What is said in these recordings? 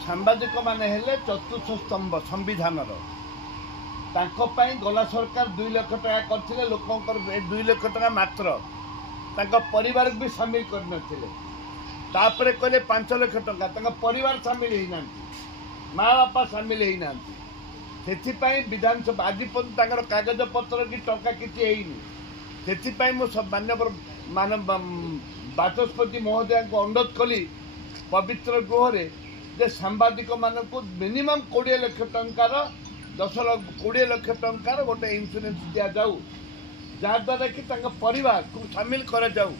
सांबादिक माने हेले चतुर्थ स्तंभ संविधान गला सरकार 2 लाख टका करथिले लोकंकर 2 लाख टका मात्र परिवार भी सामिल करते कहले 5 लाख टका परिवार सामिल होना माँ बापा सामिल होना से विधानसभा आज पर्यटन कागज पत्र कि टंका किसी मान्य मान बाचस्पति महोदय को अनुरोध कली पवित्र गृह जे सांबादिक मानक मिनिमम 20 लाख टंकार 20 लाख टंकार गोटे इन्सुरेंस दि जाऊ जहाद्वारा कि परिवार को सामिल कर जाऊ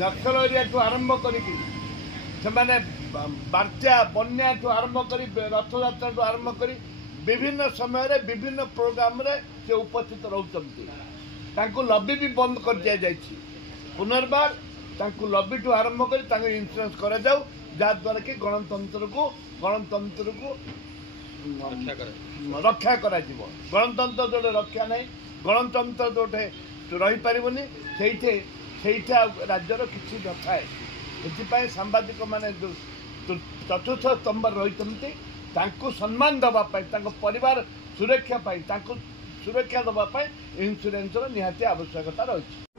नक्सल एरिया ठू आरंभ करी बात्या बन्या ठू आरंभ करी रथयात्रा ठू आरंभ करी विभिन्न समय विभिन्न प्रोग्राम रे से उपस्थित रहते लबी भी बंद कर दिया जायछि पुनर्बार लबी ठू आरंभ करी इन्सुरेंस कर जाऊ जहाद्वारा कि गणतंत्र को रक्षा करा जीवो गणतंत्र जोटे रक्षा नहीं गणतंत्र जोटे रही पारिबनी सेठा राज्यर किसी नथाए से सांबादिक माने चतुर्थ स्तंभ रही सम्मान दवापाई परिवार सुरक्षा सुरक्षा दवापाई इन्सुरेंस निहाती आवश्यकता रही।